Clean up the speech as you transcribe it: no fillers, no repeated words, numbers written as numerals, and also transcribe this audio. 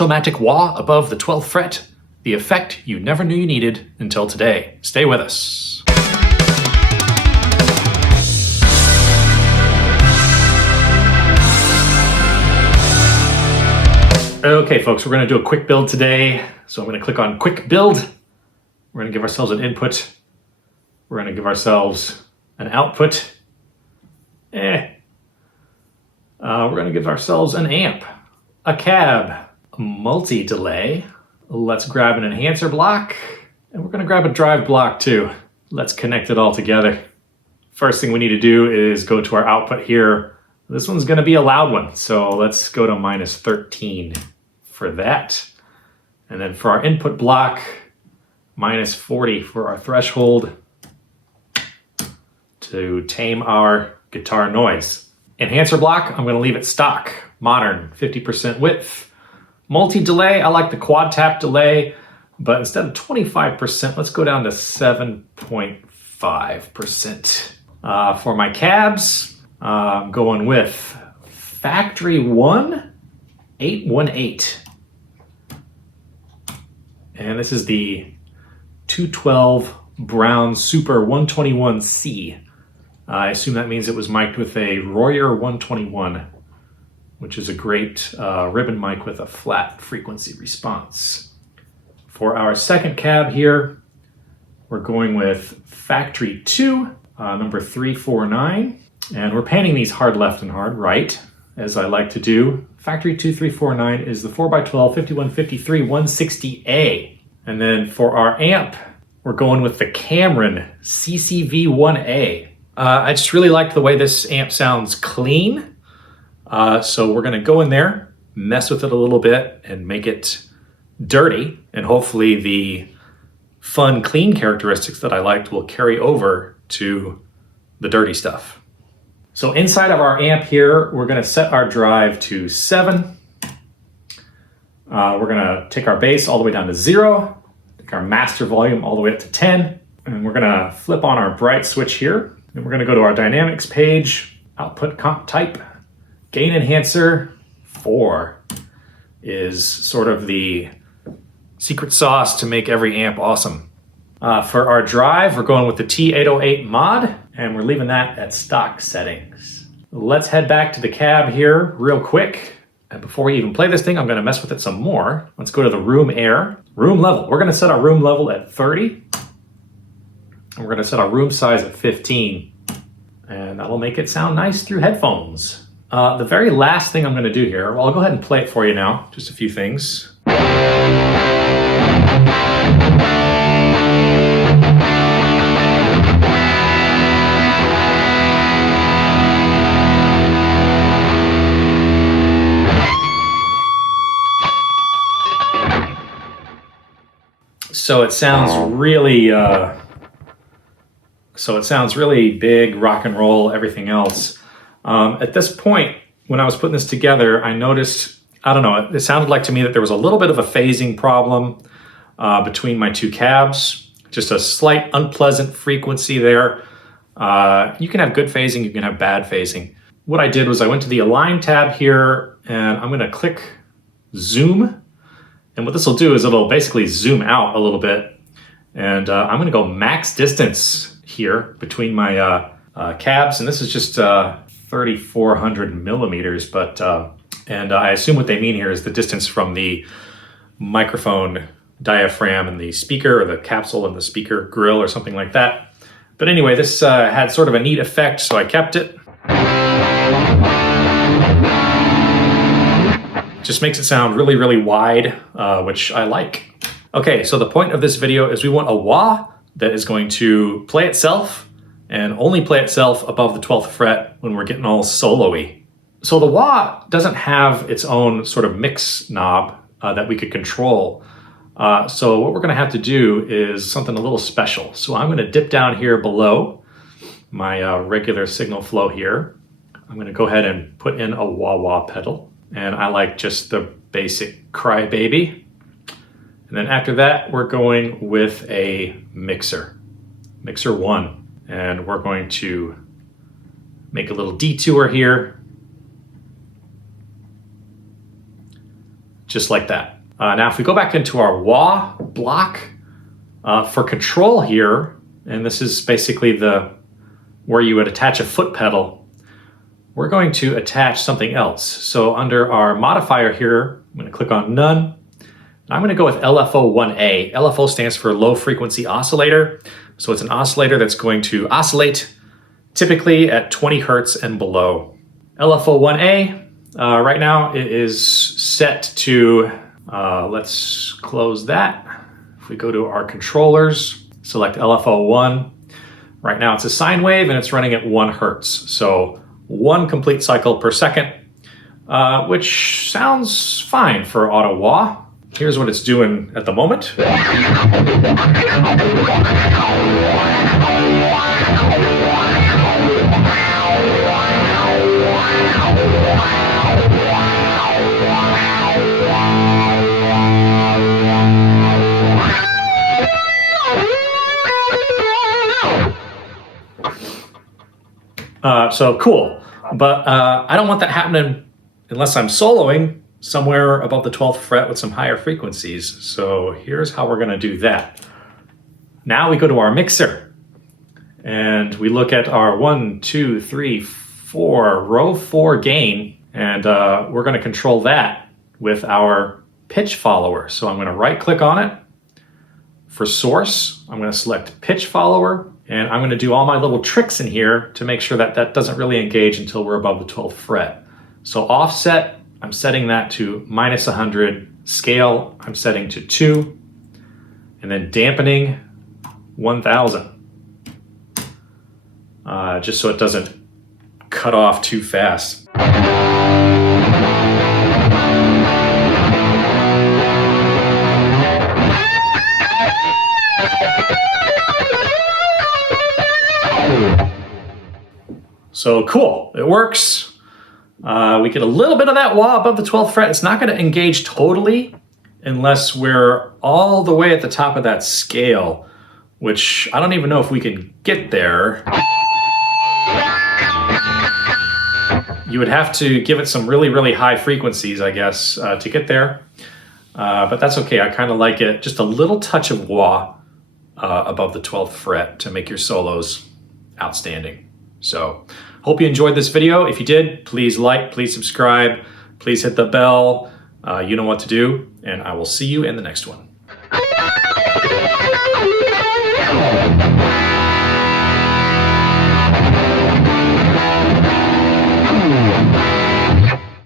automatic wah above the 12th fret, the effect you never knew you needed until today. Stay with us. Okay folks, we're going to do a quick build today. So I'm going to click on quick build. We're going to give ourselves an input. We're going to give ourselves an output. We're going to give ourselves an amp, a cab, a multi-delay. Let's grab an enhancer block, and we're going to grab a drive block too. Let's connect it all together. First thing we need to do is go to our output here. This one's going to be a loud one, so let's go to -13 for that. And then for our input block, -40 for our threshold to tame our guitar noise. Enhancer block, I'm going to leave it stock, modern, 50% width. Multi-delay, I like the quad tap delay, but instead of 25%, let's go down to 7.5%. For my cabs, I'm going with Factory 818. And this is the 212 Brown Super 121C. I assume that means it was mic'd with a Royer 121, which is a great ribbon mic with a flat frequency response. For our second cab here, we're going with Factory 2, number 349. And we're panning these hard left and hard right, as I like to do. Factory 2, 349 is the 4x12 5153 160A. And then for our amp, we're going with the Cameron CCV 1A. I just really like the way this amp sounds clean. So we're gonna go in there, mess with it a little bit and make it dirty. And hopefully the fun, clean characteristics that I liked will carry over to the dirty stuff. So inside of our amp here, we're gonna set our drive to 7. We're gonna take our bass all the way down to 0, take our master volume all the way up to 10, and we're gonna flip on our bright switch here. And we're gonna go to our dynamics page, output comp type, gain enhancer 4 is sort of the secret sauce to make every amp awesome. For our drive, we're going with the T808 mod, and we're leaving that at stock settings. Let's head back to the cab here real quick. And before we even play this thing, I'm gonna mess with it some more. Let's go to the room air. Room level, we're gonna set our room level at 30. And we're gonna set our room size at 15. And that'll make it sound nice through headphones. The very last thing I'm gonna do here, well, I'll go ahead and play it for you now. Just a few things. So it sounds really big, rock and roll, everything else. At this point, when I was putting this together, I noticed, I don't know, it sounded like to me that there was a little bit of a phasing problem between my two cabs, just a slight unpleasant frequency there. You can have good phasing, you can have bad phasing. What I did was I went to the Align tab here, and I'm gonna click Zoom. And what this will do is it'll basically zoom out a little bit. And I'm gonna go max distance here between my cabs. And this is just 3,400 millimeters, but, and I assume what they mean here is the distance from the microphone diaphragm and the speaker, or the capsule and the speaker grill or something like that. But anyway, this had sort of a neat effect, so I kept it. Just makes it sound really, really wide, which I like. Okay, so the point of this video is we want a wah that is going to play itself and only play itself above the 12th fret when we're getting all solo-y. So the wah doesn't have its own sort of mix knob that we could control. So what we're gonna have to do is something a little special. So I'm gonna dip down here below my regular signal flow here. I'm gonna go ahead and put in a wah-wah pedal. And I like just the basic crybaby. And then after that, we're going with a mixer, mixer 1. And we're going to make a little detour here. just like that. Now if we go back into our wah block, for control here, and this is basically where you would attach a foot pedal, we're going to attach something else. So under our modifier here, I'm going to click on none. I'm going to go with LFO1A. LFO stands for low frequency oscillator. So it's an oscillator that's going to oscillate typically at 20 hertz and below. LFO1A, right now it is set to, let's close that. If we go to our controllers, select LFO1. Right now it's a sine wave and it's running at 1 hertz. So 1 complete cycle per second, which sounds fine for auto wah. Here's what it's doing at the moment. So cool, but I don't want that happening unless I'm soloing somewhere above the 12th fret with some higher frequencies. So here's how we're going to do that. Now we go to our mixer and we look at our 1, 2, 3, 4, row 4 gain, and we're going to control that with our pitch follower. So I'm going to right click on it. For source, I'm going to select pitch follower, and I'm going to do all my little tricks in here to make sure that that doesn't really engage until we're above the 12th fret. So offset, I'm setting that to -100. Scale, I'm setting to 2. And then dampening, 1000. Just so it doesn't cut off too fast. So cool, it works. We get a little bit of that wah above the 12th fret. It's not going to engage totally unless we're all the way at the top of that scale, which I don't even know if we can get there. You would have to give it some really, really high frequencies, I guess, to get there. But that's okay. I kind of like it. Just a little touch of wah above the 12th fret to make your solos outstanding. So hope you enjoyed this video. If you did, please like, please subscribe, please hit the bell. You know what to do, and I will see you in the next one.